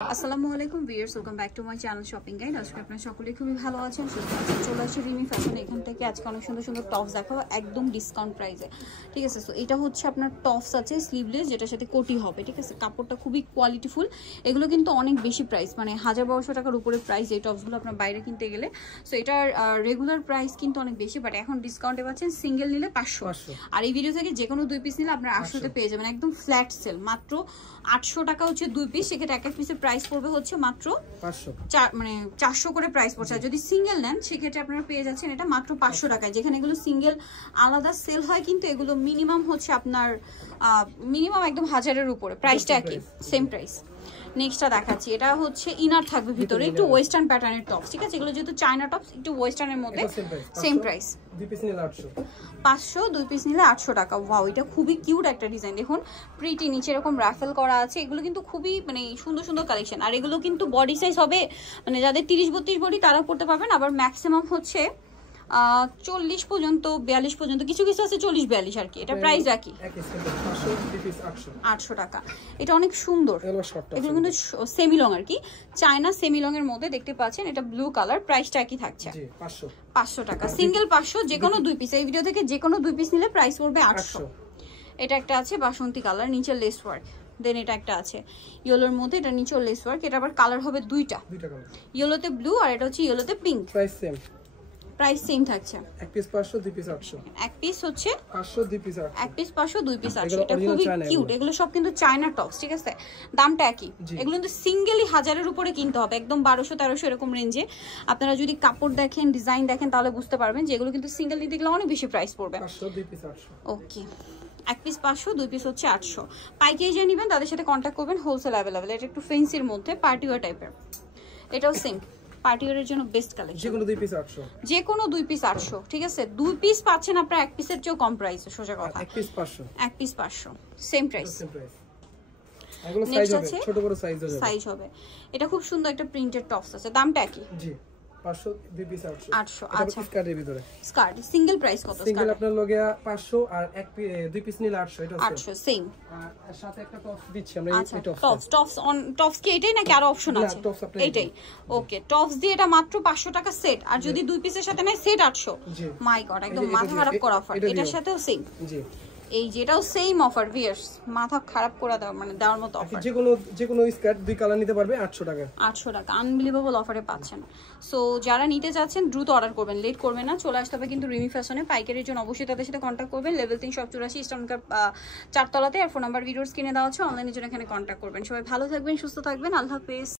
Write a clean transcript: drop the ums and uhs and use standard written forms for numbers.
আসসালামু আলাইকুম viewers, welcome back to my channel shopping guide. আজকে আপনারা সকলেই খুবই ভালো আছেন, সুস্থ আছেন। চলে আসছে রিমি ফ্যাশন। এখান থেকে আজকে অনেক সুন্দর সুন্দর টপস দেখাবো একদম ডিসকাউন্ট প্রাইসে, ঠিক আছে। সো এটা হচ্ছে আপনার টপস আছে স্লিভলেস, যেটার সাথে কোটি হবে, ঠিক আছে। কাপড়টা খুবই কোয়ালিটিফুল। এগুলো কিন্তু অনেক বেশি প্রাইস, মানে 1200 টাকার উপরে প্রাইস এই টপসগুলো আপনার বাইরে কিনতে গেলে। সো এটার রেগুলার প্রাইস কিন্তু অনেক বেশি, বাট এখন ডিসকাউন্টে পাচ্ছেন সিঙ্গেল নিলে 500, আর এই ভিডিও থেকে যে কোনো 2 পিস নিলে আপনার 800-তে পেয়ে যাবেন। একদম ফ্ল্যাট সেল, মাত্র 800 টাকা হচ্ছে 2 পিস। সেক্ষেত্রে এক এক পিসের প্রাইস পড়বে হচ্ছে মাত্র 400 করে প্রাইস পড়ছে। আর যদি সিঙ্গেল নেন সেক্ষেত্রে আপনারা পেয়ে যাচ্ছেন এটা মাত্র 500 টাকায়। যেখানে এগুলো সিঙ্গেল আলাদা সেল হয়, কিন্তু এগুলো মিনিমাম হচ্ছে আপনার মিনিমাম একদম 1000-এর উপরে, প্রাইসটা একই, সেম প্রাইস। নেক্সটটা দেখাচ্ছি, এটা হচ্ছে ইনার থাকবে ভিতরে, একটু ওয়েস্টার্ন প্যাটার্নের টপস, ঠিক আছে। এগুলো যেহেতু চায়না টপস, একটু ওয়েস্টার্নের মধ্যে, সেম প্রাইস 500, 2 পিস নিলে 800 টাকা। ওয়াও, এটা খুবই কিউট একটা ডিজাইন, দেখুন প্রিটি, নিচে এরকম রাফেল করা আছে। এগুলো কিন্তু খুবই মানে সুন্দর সুন্দর কালেকশন। আর এগুলো কিন্তু বডি সাইজ হবে, মানে যাদের 30-32 বডি তারাও পড়তে পারবেন। আবার ম্যাক্সিমাম হচ্ছে 40 পর্যন্ত, 42 পর্যন্ত, কিছু কিছু আছে 40-42 আর কি। এটা প্রাইস রাখি 800 টাকা। এটা অনেক সুন্দর, এগুলো কিন্তু সেমি লং আর কি, চায়না সেমি লং এর মধ্যে দেখতে পাচ্ছেন। এটা ব্লু কালার, প্রাইসটা কি থাকছে 500 টাকা, সিঙ্গেল 500, যে কোনো 2 পিস। এই ভিডিও থেকে যে কোনো 2 পিস নিলে প্রাইস পড়বে 800। এটা একটা আছে বাসন্তী কালার, নিচে লেস ওয়ার্ক। দেন এটা একটা আছে ইয়েলোর মধ্যে, এটা নিচে লেস ওয়ার্ক। এটা আবার কালার হবে দুইটা, ইয়েলোতে ব্লু আর এটা হচ্ছে ইয়েলোতে পিঙ্ক। প্রাইস সেম থাকছে, এক পিস 500, 2 পিস 800। এক পিস হচ্ছে 500, 2 পিস 800, এক পিস 500, 2 পিস 800। এটা খুবই কিউট। এগুলো সব কিন্তু চায়না টপস, ঠিক আছে। দামটা একই। এগুলো কিন্তু সিঙ্গেলি 1000-এর উপরে কিনতে হবে, একদম 1200-1300 এরকম রেঞ্জে। আপনারা যদি কাপড় দেখেন, ডিজাইন দেখেন, তাহলে বুঝতে পারবেন যে এগুলো কিন্তু সিঙ্গেল নিতে গেলে অনেক বেশি প্রাইস পড়বে। 500, 2 পিস 800। ওকে, এক পিস 500, 2 পিস হচ্ছে 800। পাইকারি যে নেবেন তাদের সাথে কন্ট্যাক্ট করবেন, হোলসেল অ্যাভেলেবেল। এটা একটু ফেন্সির মধ্যে পার্টি ওয়্যার টাইপের, এটাও সেম পার্টি ওয়্যারের জন্য বেস্ট কালেকশন। যে কোনো 2 পিস 800, যে কোনো 2 পিস 800, ঠিক আছে। 2 পিস পাচ্ছেন আপনারা এক পিসের চেয়েও কম প্রাইসে, সোজা কথা। এক পিস 500, এক পিস 500, সেম প্রাইস। এগুলো সাইজ হবে, ছোট বড় সাইজ হবে। এটা খুব সুন্দর একটা প্রিন্টেড টপস আছে, দামটা কি? জি 500, 2 পিস 800। আচ্ছা, স্কার্টের ভিতরে স্কার্ট সিঙ্গেল প্রাইস কত? সিঙ্গেল আপনার লগিয়া 500 আর 2 পিস নিলে 800। এটা 800 সেম। আর সাথে একটা টপস দিচ্ছি আমরা, এই টপস কি এটাই নাকি আরো অপশন আছে? এটাই। ওকে, টপস দিয়ে এটা মাত্র 500 টাকা সেট, আর যদি 2 পিসের সাথে নেয় সেট 800। মাই গড, একদম মাথা খারাপ করা অফার। এটার সাথেও সেম, জি। এই যেটাও সেম অফার ভিউয়ার্স, মাথা খারাপ করে দাও, মানে দেওয়ার মতো অফার। যে কোনো স্কার্ট 2 কালার নিতে পারবে 800 টাকা। 800 টাকা আনবিলিভেবল অফারে পাচ্ছেন। সো যারা নিতে চাচ্ছেন দ্রুত অর্ডার করবেন, লেট করবেন না। চলে আসতে হবে কিন্তু রিমি ফ্যাশনে। পাইকারির জন্য অবশ্যই তাদের সাথে কন্ট্যাক্ট করবেন। লেভেল 3 শপ 84 ইস্টার্নকার 4 তলাতে। আর ফোন নাম্বার ভিডিওস কিনে দেওয়া হচ্ছে, অনলাইনের জন্য এখানে কন্ট্যাক্ট করবেন। সবাই ভালো থাকবেন, সুস্থ থাকবেন, আল্লাহ হাফেজ।